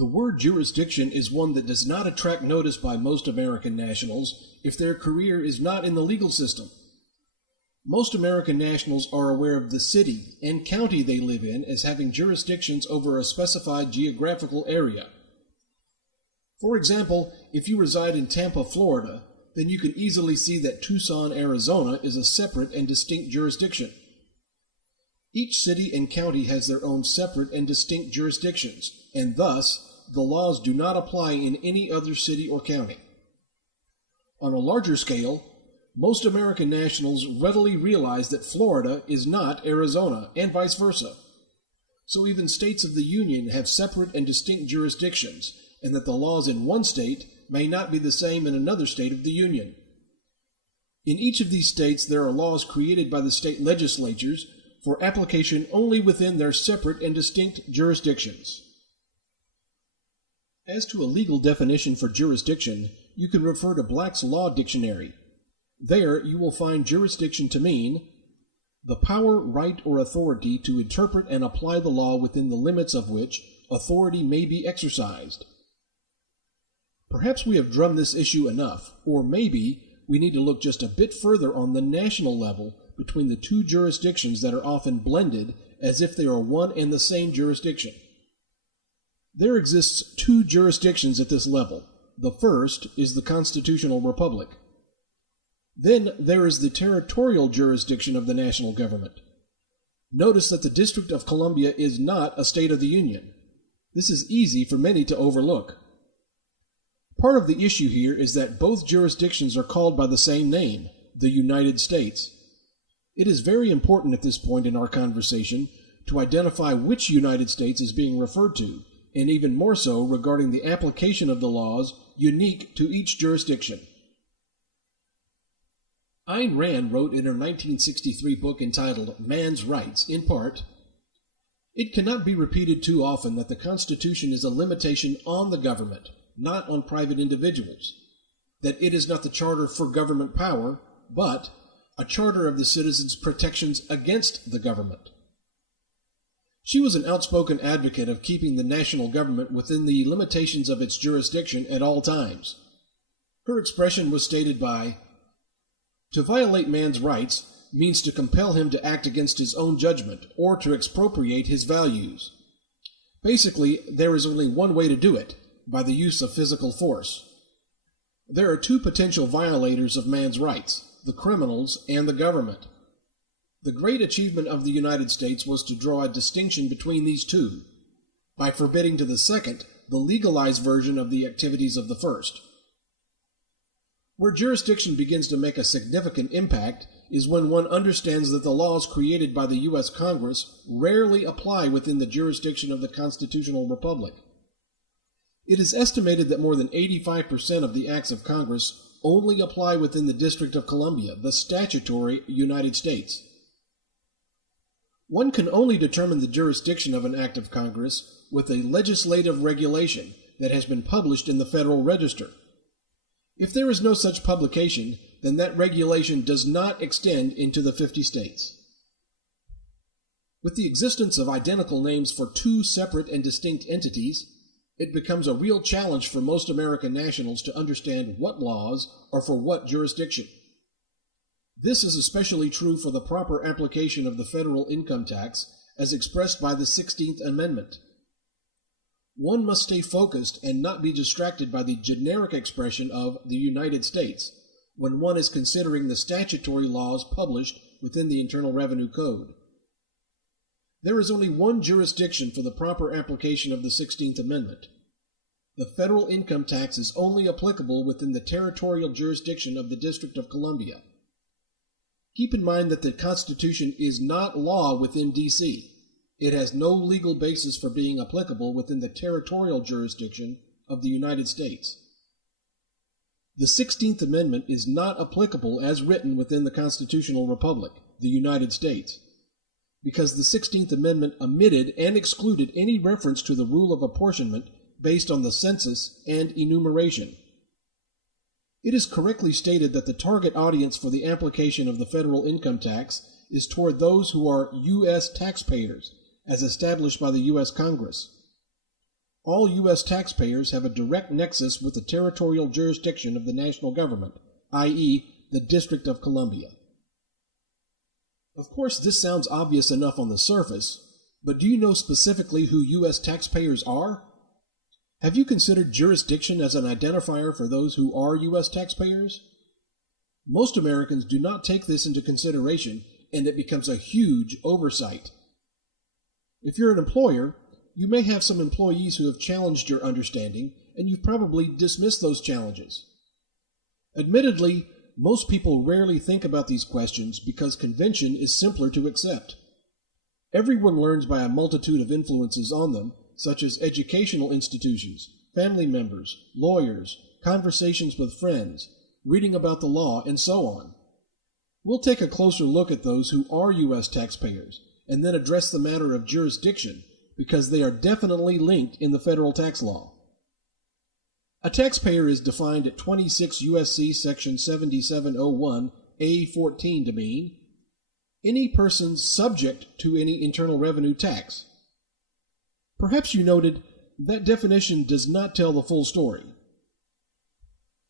The word jurisdiction is one that does not attract notice by most American nationals if their career is not in the legal system. Most American nationals are aware of the city and county they live in as having jurisdictions over a specified geographical area. For example, if you reside in Tampa, Florida, then you can easily see that Tucson, Arizona is a separate and distinct jurisdiction. Each city and county has their own separate and distinct jurisdictions, and thus, the laws do not apply in any other city or county. On a larger scale, most American nationals readily realize that Florida is not Arizona, and vice versa. So even states of the Union have separate and distinct jurisdictions, and that the laws in one state may not be the same in another state of the Union. In each of these states, there are laws created by the state legislatures for application only within their separate and distinct jurisdictions. As to a legal definition for jurisdiction, you can refer to Black's Law Dictionary. There you will find jurisdiction to mean the power, right, or authority to interpret and apply the law within the limits of which authority may be exercised. Perhaps we have drummed this issue enough, or maybe we need to look just a bit further on the national level between the two jurisdictions that are often blended as if they are one and the same jurisdiction. There exists two jurisdictions at this level. The first is the constitutional republic. Then there is the territorial jurisdiction of the national government. Notice that the District of Columbia is not a state of the Union. This is easy for many to overlook. Part of the issue here is that both jurisdictions are called by the same name, the United States. It is very important at this point in our conversation to identify which United States is being referred to, and even more so regarding the application of the laws unique to each jurisdiction. Ayn Rand wrote in her 1963 book entitled Man's Rights, in part, "It cannot be repeated too often that the Constitution is a limitation on the government, not on private individuals, that it is not the charter for government power, but a charter of the citizens' protections against the government." She was an outspoken advocate of keeping the national government within the limitations of its jurisdiction at all times. Her expression was stated by, "To violate man's rights means to compel him to act against his own judgment or to expropriate his values. Basically, there is only one way to do it, by the use of physical force. There are two potential violators of man's rights, the criminals and the government. The great achievement of the United States was to draw a distinction between these two, by forbidding to the second the legalized version of the activities of the first. Where jurisdiction begins to make a significant impact is when one understands that the laws created by the U.S. Congress rarely apply within the jurisdiction of the constitutional republic. It is estimated that more than 85% of the acts of Congress only apply within the District of Columbia, the statutory United States. One can only determine the jurisdiction of an act of Congress with a legislative regulation that has been published in the Federal Register. If there is no such publication, then that regulation does not extend into the 50 states. With the existence of identical names for two separate and distinct entities, it becomes a real challenge for most American nationals to understand what laws are for what jurisdiction. This is especially true for the proper application of the federal income tax as expressed by the 16th Amendment. One must stay focused and not be distracted by the generic expression of the United States when one is considering the statutory laws published within the Internal Revenue Code. There is only one jurisdiction for the proper application of the 16th Amendment. The federal income tax is only applicable within the territorial jurisdiction of the District of Columbia. Keep in mind that the Constitution is not law within D.C. It has no legal basis for being applicable within the territorial jurisdiction of the United States. The 16th Amendment is not applicable as written within the constitutional republic, the United States, because the 16th Amendment omitted and excluded any reference to the rule of apportionment based on the census and enumeration. It is correctly stated that the target audience for the application of the federal income tax is toward those who are U.S. taxpayers, as established by the U.S. Congress. all U.S. taxpayers have a direct nexus with the territorial jurisdiction of the national government, i.e., the District of Columbia. Of course, this sounds obvious enough on the surface, but do you know specifically who U.S. taxpayers are? Have you considered jurisdiction as an identifier for those who are U.S. taxpayers? Most Americans do not take this into consideration, and it becomes a huge oversight. If you're an employer, you may have some employees who have challenged your understanding, and you've probably dismissed those challenges. Admittedly, most people rarely think about these questions because convention is simpler to accept. Everyone learns by a multitude of influences on them, such as educational institutions, family members, lawyers, conversations with friends, reading about the law, and so on. We'll take a closer look at those who are U.S. taxpayers, and then address the matter of jurisdiction, because they are definitely linked in the federal tax law. A taxpayer is defined at 26 U.S.C. section 7701 A14 to mean any person subject to any internal revenue tax. Perhaps you noted that definition does not tell the full story.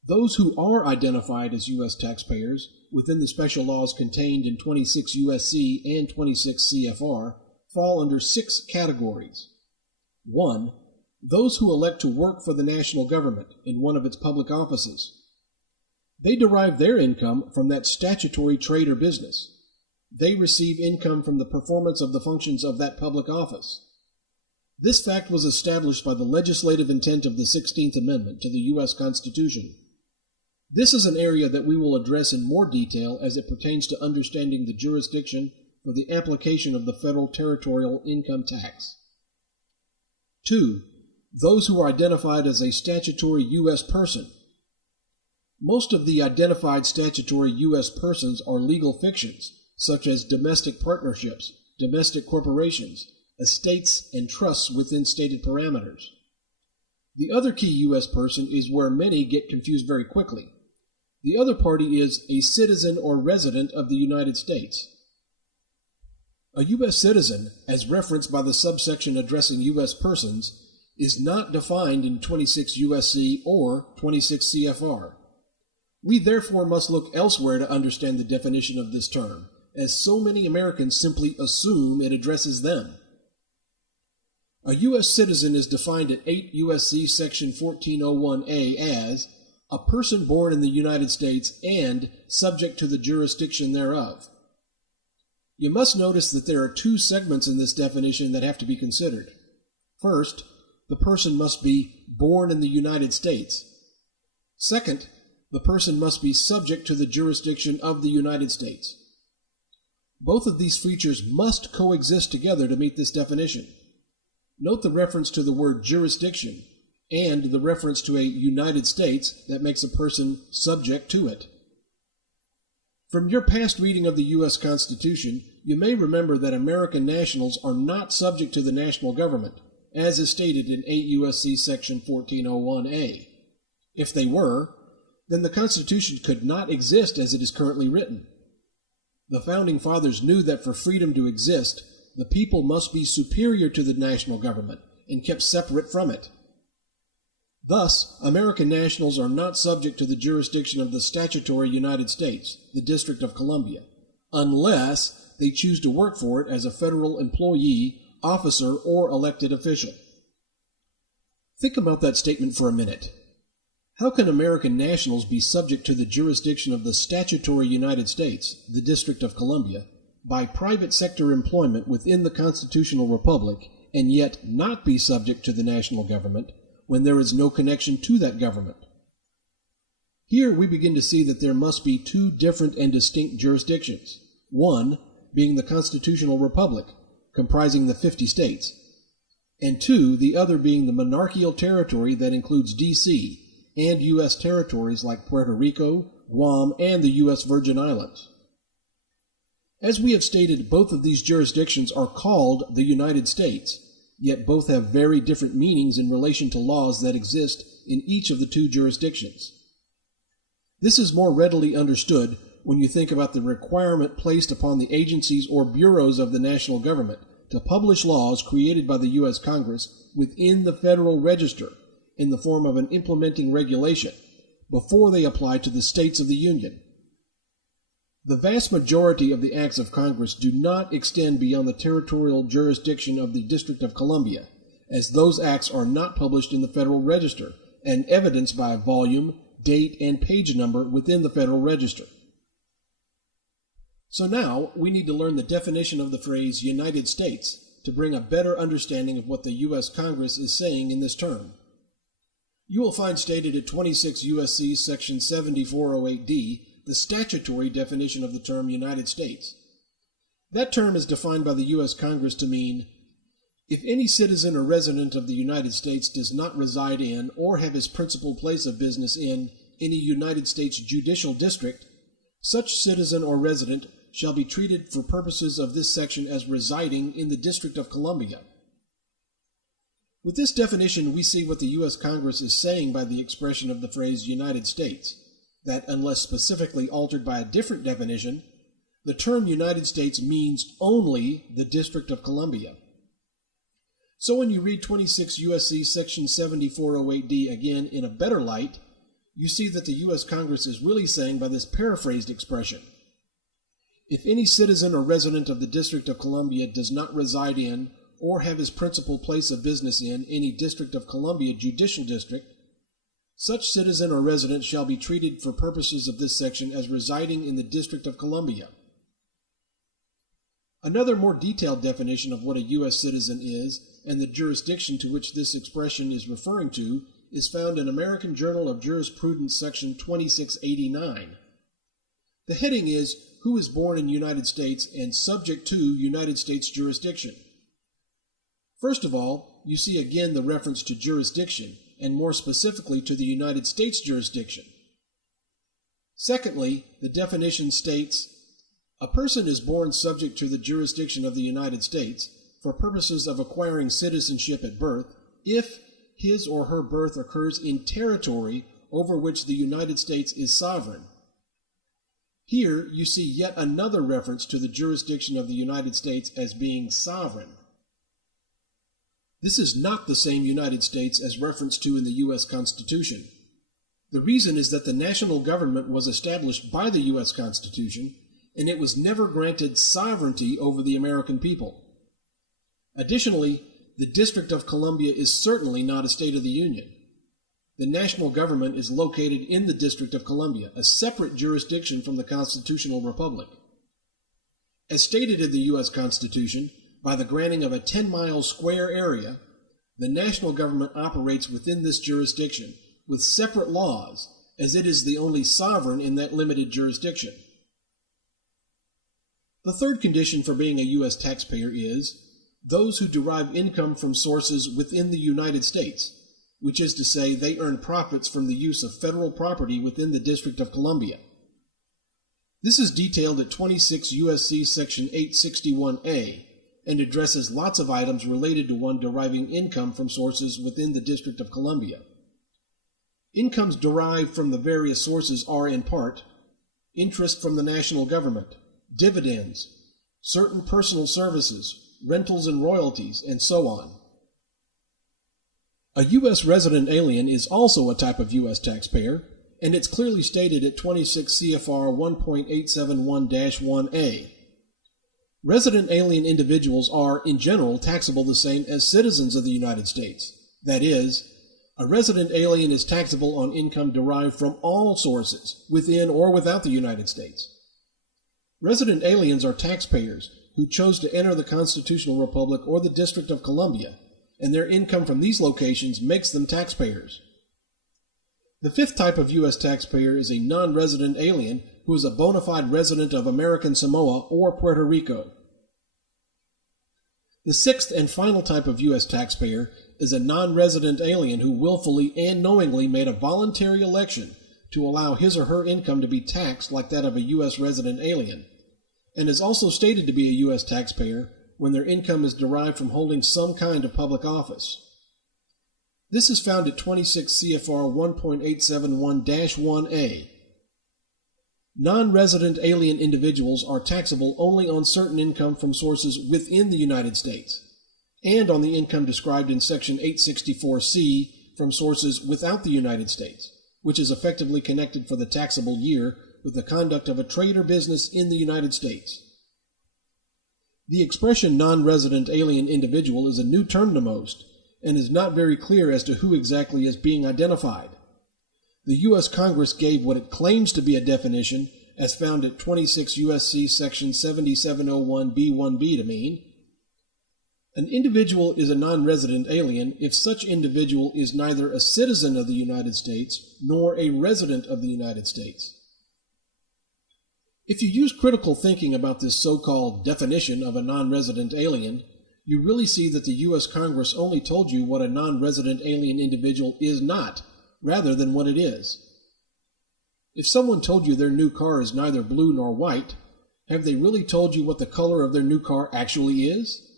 Those who are identified as U.S. taxpayers within the special laws contained in 26 U.S.C. and 26 CFR fall under 6 categories. 1. Those who elect to work for the national government in one of its public offices. They derive their income from that statutory trade or business. They receive income from the performance of the functions of that public office. This fact was established by the legislative intent of the 16th Amendment to the U.S. Constitution. This is an area that we will address in more detail as it pertains to understanding the jurisdiction for the application of the federal territorial income tax. 2. Those who are identified as a statutory U.S. person. Most of the identified statutory U.S. persons are legal fictions, such as domestic partnerships, domestic corporations, estates, and trusts within stated parameters. The other key U.S. person is where many get confused very quickly. The other party is a citizen or resident of the United States. A U.S. citizen, as referenced by the subsection addressing U.S. persons, is not defined in 26 U.S.C. or 26 CFR. We therefore must look elsewhere to understand the definition of this term, as so many Americans simply assume it addresses them. A U.S. citizen is defined at 8 U.S.C. section 1401A as a person born in the United States and subject to the jurisdiction thereof. You must notice that there are 2 segments in this definition that have to be considered. First, the person must be born in the United States. Second, the person must be subject to the jurisdiction of the United States. Both of these features must coexist together to meet this definition. Note the reference to the word jurisdiction and the reference to a United States that makes a person subject to it. From your past reading of the U.S. Constitution, you may remember that American nationals are not subject to the national government, as is stated in 8 U.S.C. section 1401A. If they were, then the Constitution could not exist as it is currently written. The Founding Fathers knew that for freedom to exist, the people must be superior to the national government and kept separate from it. Thus, American nationals are not subject to the jurisdiction of the statutory United States, the District of Columbia, unless they choose to work for it as a federal employee, officer, or elected official. Think about that statement for a minute. How can American nationals be subject to the jurisdiction of the statutory United States, the District of Columbia, by private sector employment within the constitutional republic, and yet not be subject to the national government when there is no connection to that government? Here we begin to see that there must be 2 different and distinct jurisdictions, one being the constitutional republic, comprising the 50 states, and 2, the other being the monarchical territory that includes D.C. and U.S. territories like Puerto Rico, Guam, and the U.S. Virgin Islands. As we have stated, both of these jurisdictions are called the United States, yet both have very different meanings in relation to laws that exist in each of the 2 jurisdictions. This is more readily understood when you think about the requirement placed upon the agencies or bureaus of the national government to publish laws created by the U.S. Congress within the Federal Register in the form of an implementing regulation before they apply to the states of the Union. The vast majority of the acts of Congress do not extend beyond the territorial jurisdiction of the District of Columbia, as those acts are not published in the Federal Register and evidenced by volume, date, and page number within the Federal Register. So now we need to learn the definition of the phrase United States to bring a better understanding of what the U.S. Congress is saying in this term. You will find stated at 26 U.S.C. section 7408D the statutory definition of the term United States. That term is defined by the U.S. Congress to mean, if any citizen or resident of the United States does not reside in or have his principal place of business in any United States judicial district, such citizen or resident shall be treated for purposes of this section as residing in the District of Columbia. With this definition, we see what the U.S. Congress is saying by the expression of the phrase United States, that unless specifically altered by a different definition, the term United States means only the District of Columbia. So when you read 26 U.S.C. section 7408D again in a better light, you see that the U.S. Congress is really saying by this paraphrased expression, if any citizen or resident of the District of Columbia does not reside in or have his principal place of business in any District of Columbia judicial district, such citizen or resident shall be treated for purposes of this section as residing in the District of Columbia. Another more detailed definition of what a U.S. citizen is and the jurisdiction to which this expression is referring to is found in American Journal of Jurisprudence section 2689. The heading is, Who is born in the United States and subject to United States jurisdiction. First of all, you see again the reference to jurisdiction, and more specifically to the United States jurisdiction. Secondly, the definition states, a person is born subject to the jurisdiction of the United States for purposes of acquiring citizenship at birth if his or her birth occurs in territory over which the United States is sovereign. Here you see yet another reference to the jurisdiction of the United States as being sovereign. This is not the same United States as referenced to in the U.S. Constitution. The reason is that the national government was established by the U.S. Constitution, and it was never granted sovereignty over the American people. Additionally, the District of Columbia is certainly not a state of the Union. The national government is located in the District of Columbia, a separate jurisdiction from the constitutional republic. As stated in the U.S. Constitution, by the granting of a 10-mile square area, the national government operates within this jurisdiction with separate laws, as it is the only sovereign in that limited jurisdiction. The third condition for being a U.S. taxpayer is those who derive income from sources within the United States, which is to say they earn profits from the use of federal property within the District of Columbia. This is detailed at 26 U.S.C. section 861A, and addresses lots of items related to one deriving income from sources within the District of Columbia. Incomes derived from the various sources are, in part, interest from the national government, dividends, certain personal services, rentals and royalties, and so on. A U.S. resident alien is also a type of U.S. taxpayer, and it's clearly stated at 26 CFR 1.871-1A. Resident alien individuals are, in general, taxable the same as citizens of the United States. That is, a resident alien is taxable on income derived from all sources, within or without the United States. Resident aliens are taxpayers who chose to enter the Constitutional Republic or the District of Columbia, and their income from these locations makes them taxpayers. The fifth type of U.S. taxpayer is a non-resident alien who is a bona fide resident of American Samoa or Puerto Rico. The sixth and final type of U.S. taxpayer is a non-resident alien who willfully and knowingly made a voluntary election to allow his or her income to be taxed like that of a U.S. resident alien, and is also stated to be a U.S. taxpayer when their income is derived from holding some kind of public office. This is found at 26 CFR 1.871-1A. Non-resident alien individuals are taxable only on certain income from sources within the United States, and on the income described in Section 864C from sources without the United States, which is effectively connected for the taxable year with the conduct of a trade or business in the United States. The expression non-resident alien individual is a new term to most, and is not very clear as to who exactly is being identified. The U.S. Congress gave what it claims to be a definition, as found at 26 U.S.C. Section 7701B1B, to mean an individual is a non-resident alien if such individual is neither a citizen of the United States nor a resident of the United States. If you use critical thinking about this so-called definition of a non-resident alien, you really see that the U.S. Congress only told you what a non-resident alien individual is not, rather than what it is. If someone told you their new car is neither blue nor white, have they really told you what the color of their new car actually is?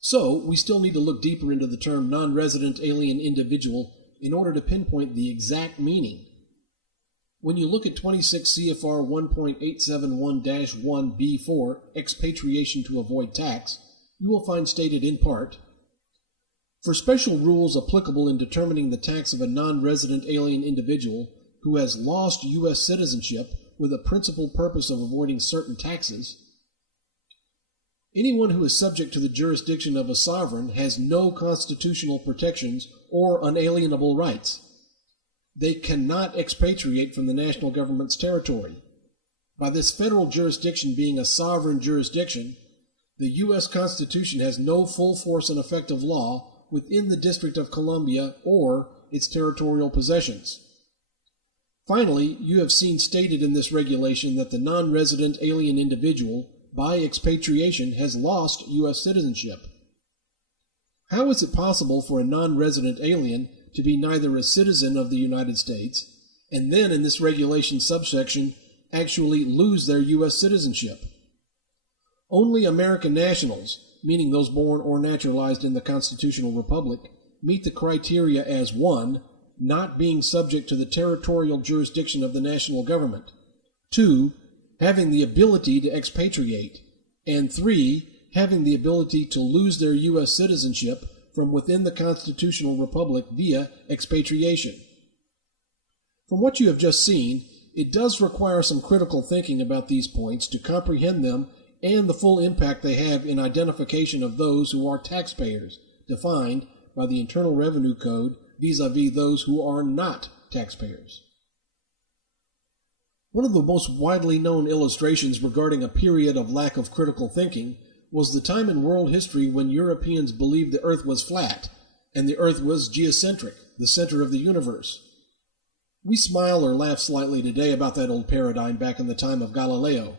So, we still need to look deeper into the term non-resident alien individual in order to pinpoint the exact meaning. When you look at 26 CFR 1.871-1B4, expatriation to avoid tax, you will find stated in part, for special rules applicable in determining the tax of a non-resident alien individual who has lost U.S. citizenship with a principal purpose of avoiding certain taxes, anyone who is subject to the jurisdiction of a sovereign has no constitutional protections or unalienable rights. They cannot expatriate from the national government's territory. By this federal jurisdiction being a sovereign jurisdiction, the U.S. Constitution has no full force and effect of law within the District of Columbia or its territorial possessions. Finally, you have seen stated in this regulation that the non-resident alien individual, by expatriation, has lost U.S. citizenship. How is it possible for a non-resident alien to be neither a citizen of the United States, and then in this regulation subsection actually lose their U.S. citizenship? Only American nationals, meaning those born or naturalized in the constitutional republic, meet the criteria as 1, not being subject to the territorial jurisdiction of the national government, 2, having the ability to expatriate, and 3, having the ability to lose their U.S. citizenship from within the constitutional republic via expatriation. From what you have just seen, it does require some critical thinking about these points to comprehend them and the full impact they have in identification of those who are taxpayers, defined by the Internal Revenue Code vis-a-vis those who are not taxpayers. One of the most widely known illustrations regarding a period of lack of critical thinking was the time in world history when Europeans believed the earth was flat and the earth was geocentric, the center of the universe. We smile or laugh slightly today about that old paradigm back in the time of Galileo.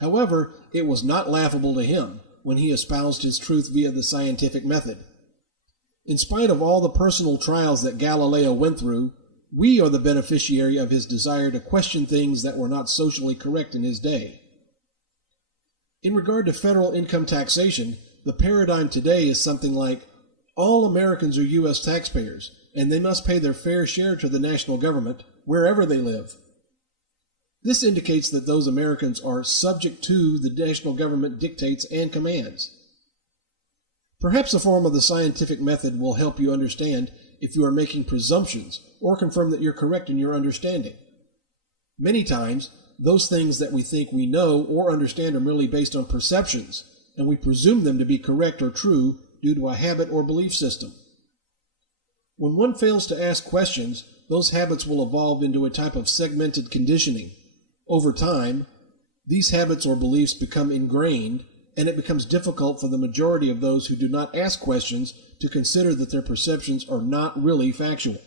However, it was not laughable to him when he espoused his truth via the scientific method. In spite of all the personal trials that Galileo went through, we are the beneficiary of his desire to question things that were not socially correct in his day. In regard to federal income taxation, the paradigm today is something like, all Americans are U.S. taxpayers, and they must pay their fair share to the national government wherever they live. This indicates that those Americans are subject to the national government dictates and commands. Perhaps a form of the scientific method will help you understand if you are making presumptions or confirm that you're correct in your understanding. Many times, those things that we think we know or understand are merely based on perceptions, and we presume them to be correct or true due to a habit or belief system. When one fails to ask questions, those habits will evolve into a type of segmented conditioning. Over time, these habits or beliefs become ingrained, and it becomes difficult for the majority of those who do not ask questions to consider that their perceptions are not really factual.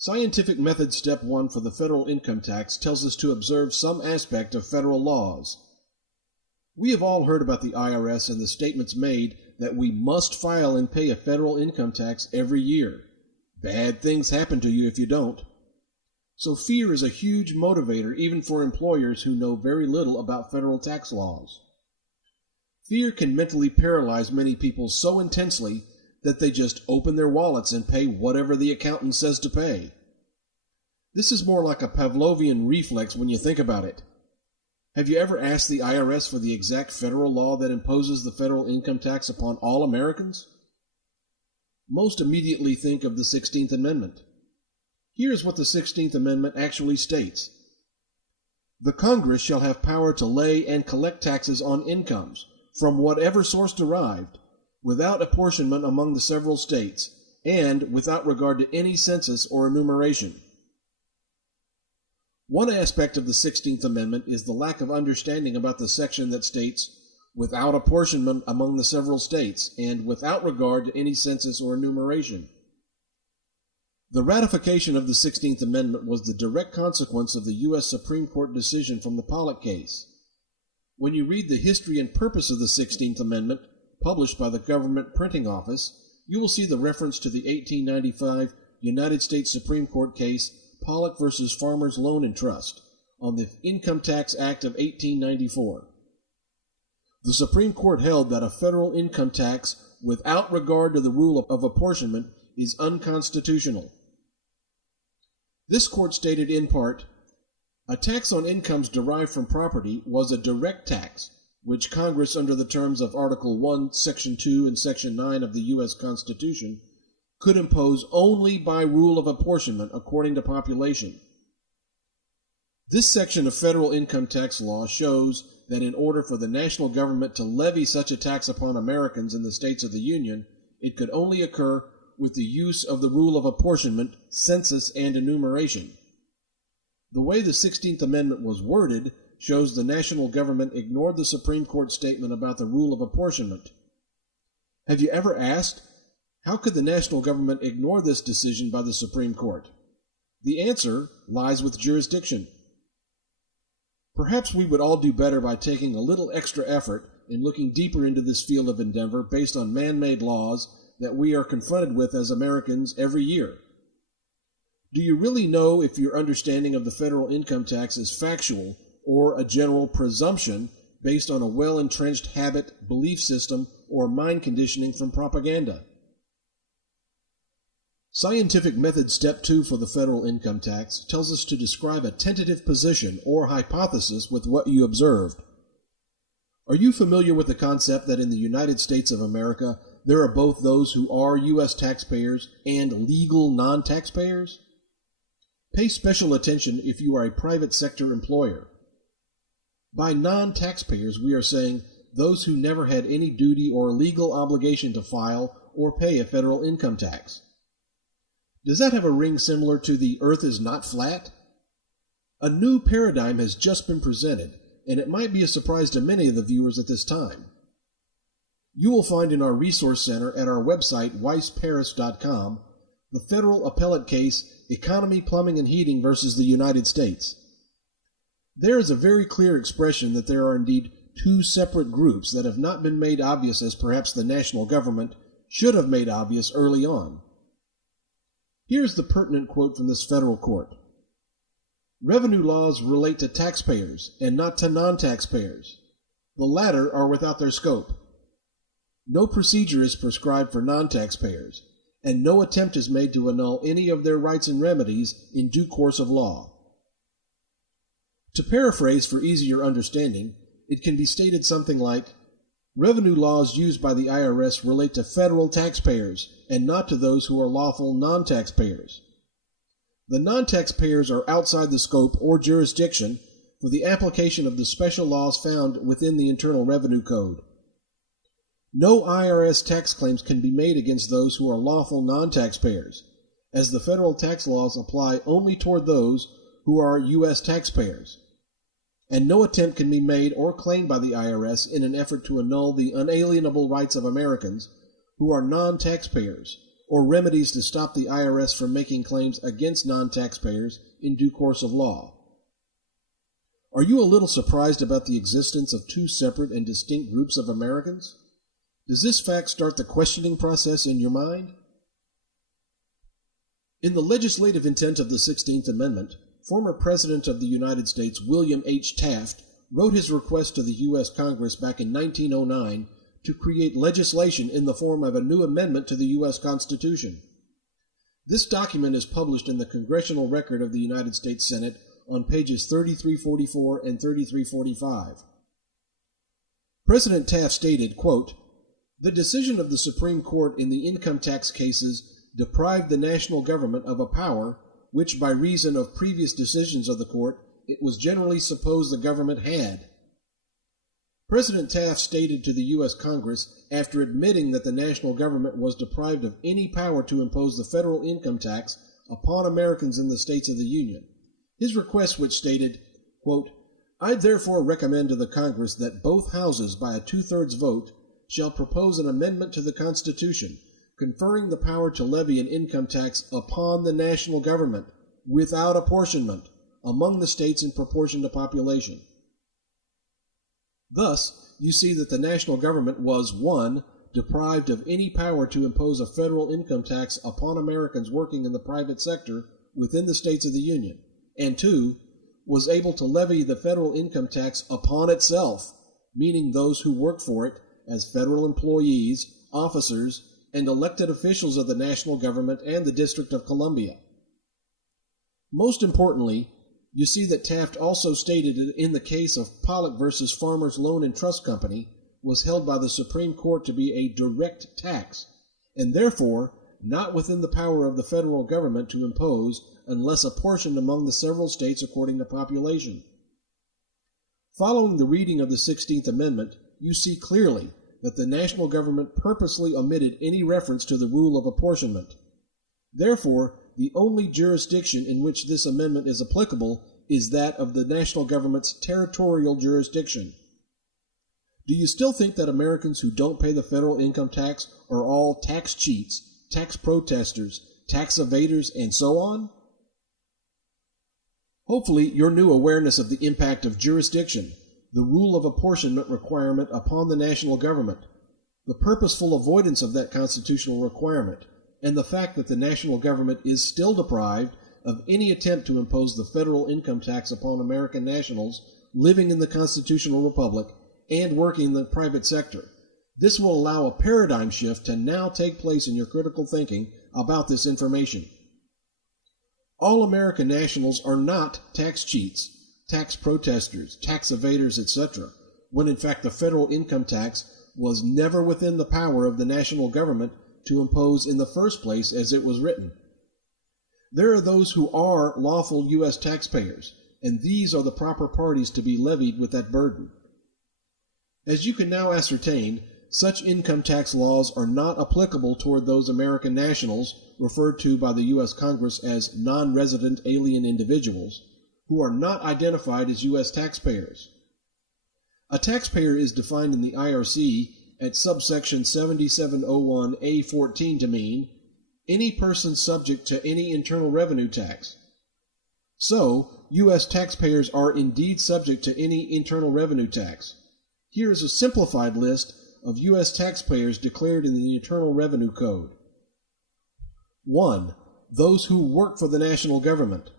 Scientific Method Step 1 for the federal income tax tells us to observe some aspect of federal laws. We have all heard about the IRS and the statements made that we must file and pay a federal income tax every year. Bad things happen to you if you don't. So fear is a huge motivator even for employers who know very little about federal tax laws. Fear can mentally paralyze many people so intensely that they just open their wallets and pay whatever the accountant says to pay. This is more like a Pavlovian reflex when you think about it. Have you ever asked the IRS for the exact federal law that imposes the federal income tax upon all Americans? Most immediately think of the 16th Amendment. Here's what the 16th Amendment actually states. The Congress shall have power to lay and collect taxes on incomes, from whatever source derived, without apportionment among the several states, and without regard to any census or enumeration. One aspect of the 16th Amendment is the lack of understanding about the section that states, without apportionment among the several states, and without regard to any census or enumeration. The ratification of the 16th Amendment was the direct consequence of the U.S. Supreme Court decision from the Pollock case. When you read the history and purpose of the 16th Amendment, published by the Government Printing Office, you will see the reference to the 1895 United States Supreme Court case Pollock v. Farmers Loan and Trust on the Income Tax Act of 1894. The Supreme Court held that a federal income tax without regard to the rule of apportionment is unconstitutional. This court stated in part, a tax on incomes derived from property was a direct tax, which Congress, under the terms of Article 1, Section 2, and Section 9 of the U.S. Constitution, could impose only by rule of apportionment according to population. This section of federal income tax law shows that in order for the national government to levy such a tax upon Americans in the states of the Union, it could only occur with the use of the rule of apportionment, census, and enumeration. The way the 16th Amendment was worded shows the national government ignored the Supreme Court statement about the rule of apportionment. Have you ever asked, how could the national government ignore this decision by the Supreme Court? The answer lies with jurisdiction. Perhaps we would all do better by taking a little extra effort in looking deeper into this field of endeavor based on man-made laws that we are confronted with as Americans every year. Do you really know if your understanding of the federal income tax is factual or a general presumption based on a well-entrenched habit, belief system, or mind conditioning from propaganda? Scientific Method Step 2 for the federal income tax tells us to describe a tentative position or hypothesis with what you observed. Are you familiar with the concept that in the United States of America, there are both those who are U.S. taxpayers and legal non-taxpayers? Pay special attention if you are a private sector employer. By non-taxpayers, we are saying those who never had any duty or legal obligation to file or pay a federal income tax. Does that have a ring similar to the earth is not flat? A new paradigm has just been presented, and it might be a surprise to many of the viewers at this time. You will find in our resource center at our website, weissparis.com, the federal appellate case Economy, Plumbing, and Heating versus the United States. There is a very clear expression that there are indeed two separate groups that have not been made obvious as perhaps the national government should have made obvious early on. Here's the pertinent quote from this federal court. Revenue laws relate to taxpayers and not to non-taxpayers. The latter are without their scope. No procedure is prescribed for non-taxpayers, and no attempt is made to annul any of their rights and remedies in due course of law. To paraphrase for easier understanding, it can be stated something like, revenue laws used by the IRS relate to federal taxpayers and not to those who are lawful non-taxpayers. The non-taxpayers are outside the scope or jurisdiction for the application of the special laws found within the Internal Revenue Code. No IRS tax claims can be made against those who are lawful non-taxpayers, as the federal tax laws apply only toward those who are U.S. taxpayers, and no attempt can be made or claimed by the IRS in an effort to annul the unalienable rights of Americans who are non-taxpayers, or remedies to stop the IRS from making claims against non-taxpayers in due course of law. Are you a little surprised about the existence of two separate and distinct groups of Americans? Does this fact start the questioning process in your mind? In the legislative intent of the 16th Amendment, former President of the United States William H. Taft wrote his request to the U.S. Congress back in 1909 to create legislation in the form of a new amendment to the U.S. Constitution. This document is published in the Congressional Record of the United States Senate on pages 3344 and 3345. President Taft stated, quote, "The decision of the Supreme Court in the income tax cases deprived the national government of a power which, by reason of previous decisions of the court, it was generally supposed the government had." President Taft stated to the U.S. Congress, after admitting that the national government was deprived of any power to impose the federal income tax upon Americans in the states of the Union, his request, which stated, quote, "I therefore recommend to the Congress that both houses, by a 2/3 vote, shall propose an amendment to the Constitution, conferring the power to levy an income tax upon the national government, without apportionment, among the states in proportion to population." Thus, you see that the national government was, 1, deprived of any power to impose a federal income tax upon Americans working in the private sector within the states of the Union, and 2, was able to levy the federal income tax upon itself, meaning those who worked for it as federal employees, officers, and elected officials of the national government and the District of Columbia. Most importantly, you see that Taft also stated in the case of Pollock versus Farmers Loan and Trust Company was held by the Supreme Court to be a direct tax, and therefore not within the power of the federal government to impose unless apportioned among the several states according to population. Following the reading of the 16th Amendment, you see clearly that the national government purposely omitted any reference to the rule of apportionment. Therefore, the only jurisdiction in which this amendment is applicable is that of the national government's territorial jurisdiction. Do you still think that Americans who don't pay the federal income tax are all tax cheats, tax protesters, tax evaders, and so on? Hopefully, your new awareness of the impact of jurisdiction, the rule of apportionment requirement upon the national government, the purposeful avoidance of that constitutional requirement, and the fact that the national government is still deprived of any attempt to impose the federal income tax upon American nationals living in the constitutional republic and working in the private sector. This will allow a paradigm shift to now take place in your critical thinking about this information. All American nationals are not tax cheats, tax protesters, tax evaders, etc., when in fact the federal income tax was never within the power of the national government to impose in the first place as it was written. There are those who are lawful U.S. taxpayers, and these are the proper parties to be levied with that burden. As you can now ascertain, such income tax laws are not applicable toward those American nationals referred to by the U.S. Congress as non-resident alien individuals who are not identified as U.S. taxpayers. A taxpayer is defined in the IRC at subsection 7701A14 to mean any person subject to any internal revenue tax. So, U.S. taxpayers are indeed subject to any internal revenue tax. Here is a simplified list of U.S. taxpayers declared in the Internal Revenue Code. 1. Those who work for the national government.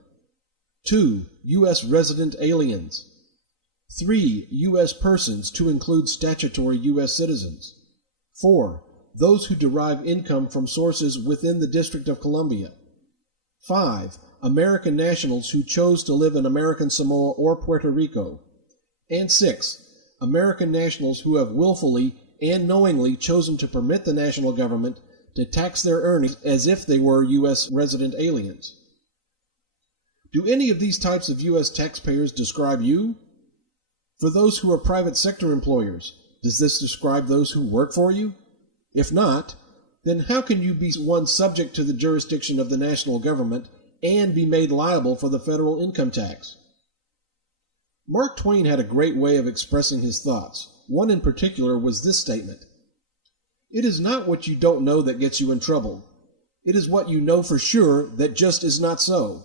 2. U.S. resident aliens. 3. U.S. persons to include statutory U.S. citizens. 4. Those who derive income from sources within the District of Columbia. 5. American nationals who chose to live in American Samoa or Puerto Rico. And 6. American nationals who have willfully and knowingly chosen to permit the national government to tax their earnings as if they were U.S. resident aliens. Do any of these types of U.S. taxpayers describe you? For those who are private sector employers, does this describe those who work for you? If not, then how can you be one subject to the jurisdiction of the national government and be made liable for the federal income tax? Mark Twain had a great way of expressing his thoughts. One in particular was this statement: "It is not what you don't know that gets you in trouble. It is what you know for sure that just is not so."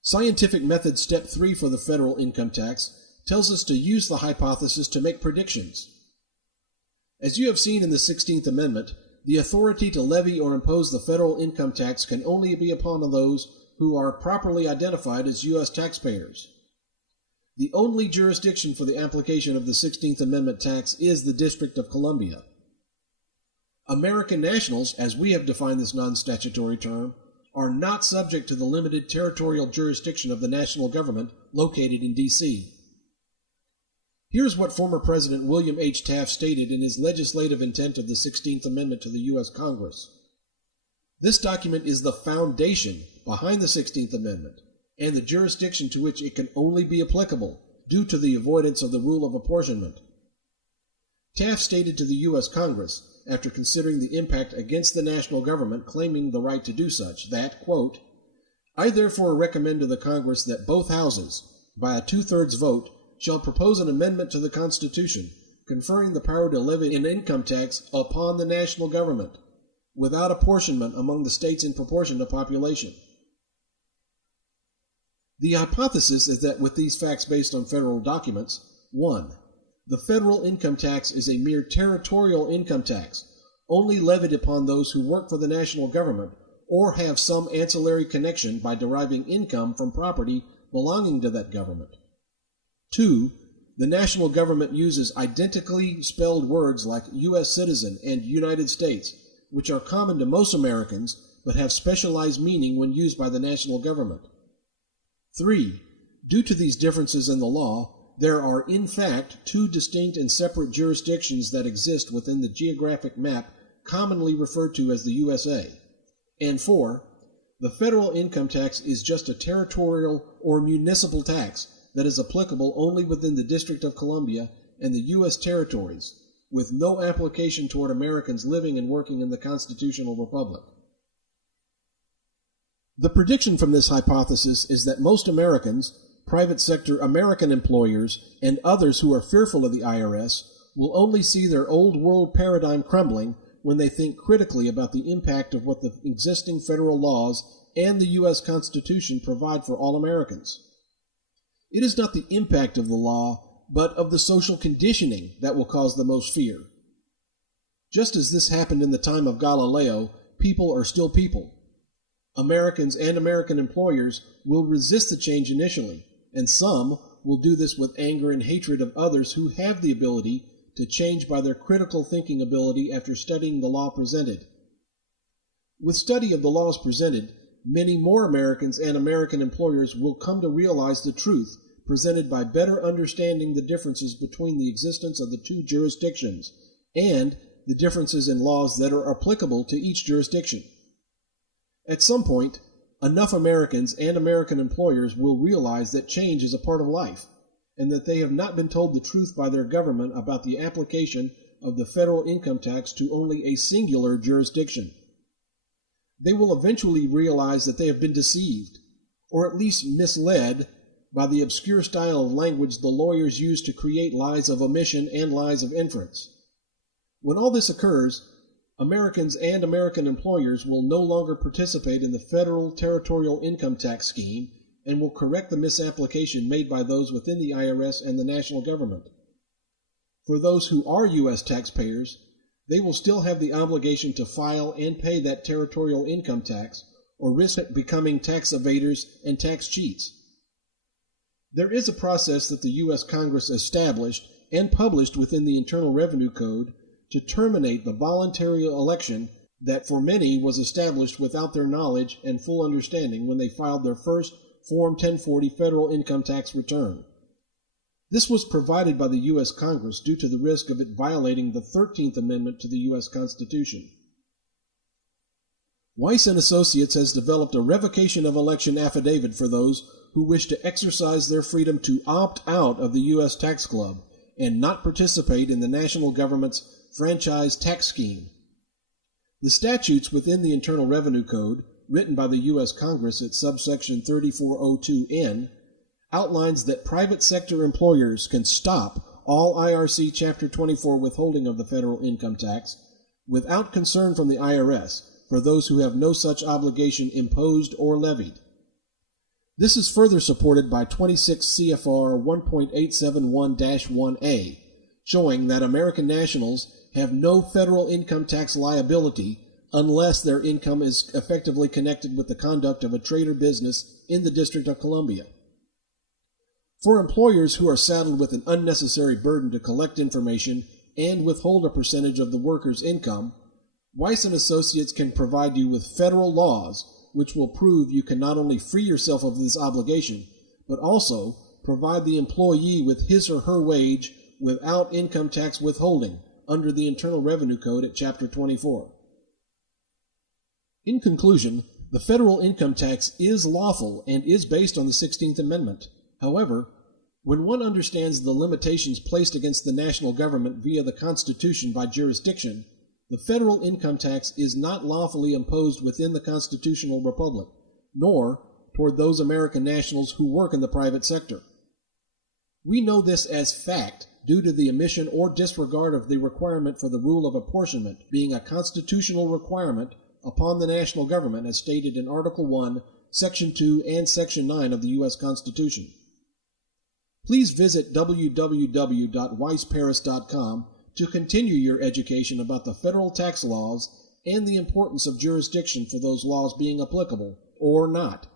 Scientific Method Step 3 for the federal income tax tells us to use the hypothesis to make predictions. As you have seen in the 16th Amendment, the authority to levy or impose the federal income tax can only be upon those who are properly identified as U.S. taxpayers. The only jurisdiction for the application of the 16th Amendment tax is the District of Columbia. American nationals, as we have defined this non-statutory term, are not subject to the limited territorial jurisdiction of the national government located in D.C. Here's what former President William H. Taft stated in his legislative intent of the 16th Amendment to the U.S. Congress. This document is the foundation behind the 16th Amendment and the jurisdiction to which it can only be applicable due to the avoidance of the rule of apportionment. Taft stated to the U.S. Congress, after considering the impact against the national government claiming the right to do such, that, quote, I therefore recommend to the Congress that both houses, by a 2/3 vote, shall propose an amendment to the Constitution conferring the power to levy an income tax upon the national government, without apportionment among the states in proportion to population. The hypothesis is that with these facts based on federal documents, 1. The federal income tax is a mere territorial income tax, only levied upon those who work for the national government or have some ancillary connection by deriving income from property belonging to that government. 2. The national government uses identically spelled words like U.S. citizen and United States, which are common to most Americans but have specialized meaning when used by the national government. 3. Due to these differences in the law, there are in fact two distinct and separate jurisdictions that exist within the geographic map commonly referred to as the USA. And 4. The federal income tax is just a territorial or municipal tax that is applicable only within the District of Columbia and the U.S. territories, with no application toward Americans living and working in the constitutional republic. The prediction from this hypothesis is that most Americans, private sector American employers, and others who are fearful of the IRS will only see their old world paradigm crumbling when they think critically about the impact of what the existing federal laws and the U.S. Constitution provide for all Americans. It is not the impact of the law, but of the social conditioning that will cause the most fear. Just as this happened in the time of Galileo, people are still people. Americans and American employers will resist the change initially, and some will do this with anger and hatred of others who have the ability to change by their critical thinking ability after studying the law presented. With study of the laws presented, many more Americans and American employers will come to realize the truth presented by better understanding the differences between the existence of the two jurisdictions and the differences in laws that are applicable to each jurisdiction. At some point, enough Americans and American employers will realize that change is a part of life, and that they have not been told the truth by their government about the application of the federal income tax to only a singular jurisdiction. They will eventually realize that they have been deceived, or at least misled, by the obscure style of language the lawyers use to create lies of omission and lies of inference. When all this occurs, Americans and American employers will no longer participate in the federal territorial income tax scheme and will correct the misapplication made by those within the IRS and the national government. For those who are U.S. taxpayers, they will still have the obligation to file and pay that territorial income tax or risk becoming tax evaders and tax cheats. There is a process that the U.S. Congress established and published within the Internal Revenue Code to terminate the voluntary election that for many was established without their knowledge and full understanding when they filed their first Form 1040 federal income tax return. This was provided by the U.S. Congress due to the risk of it violating the 13th Amendment to the U.S. Constitution. Weiss and Associates has developed a revocation of election affidavit for those who wish to exercise their freedom to opt out of the U.S. tax club and not participate in the national government's franchise tax scheme. The statutes within the Internal Revenue Code, written by the U.S. Congress at subsection 3402N, outlines that private sector employers can stop all IRC Chapter 24 withholding of the federal income tax without concern from the IRS for those who have no such obligation imposed or levied. This is further supported by 26 CFR 1.871-1A, showing that American nationals have no federal income tax liability unless their income is effectively connected with the conduct of a trade or business in the District of Columbia. For employers who are saddled with an unnecessary burden to collect information and withhold a percentage of the worker's income, Weiss and Associates can provide you with federal laws which will prove you can not only free yourself of this obligation, but also provide the employee with his or her wage without income tax withholding under the Internal Revenue Code at Chapter 24. In conclusion, the federal income tax is lawful and is based on the 16th Amendment. However, when one understands the limitations placed against the national government via the Constitution by jurisdiction, the federal income tax is not lawfully imposed within the constitutional republic, nor toward those American nationals who work in the private sector. We know this as fact due to the omission or disregard of the requirement for the rule of apportionment being a constitutional requirement upon the national government as stated in Article 1, Section 2, and Section 9 of the U.S. Constitution. Please visit www.weissparis.com to continue your education about the federal tax laws and the importance of jurisdiction for those laws being applicable or not.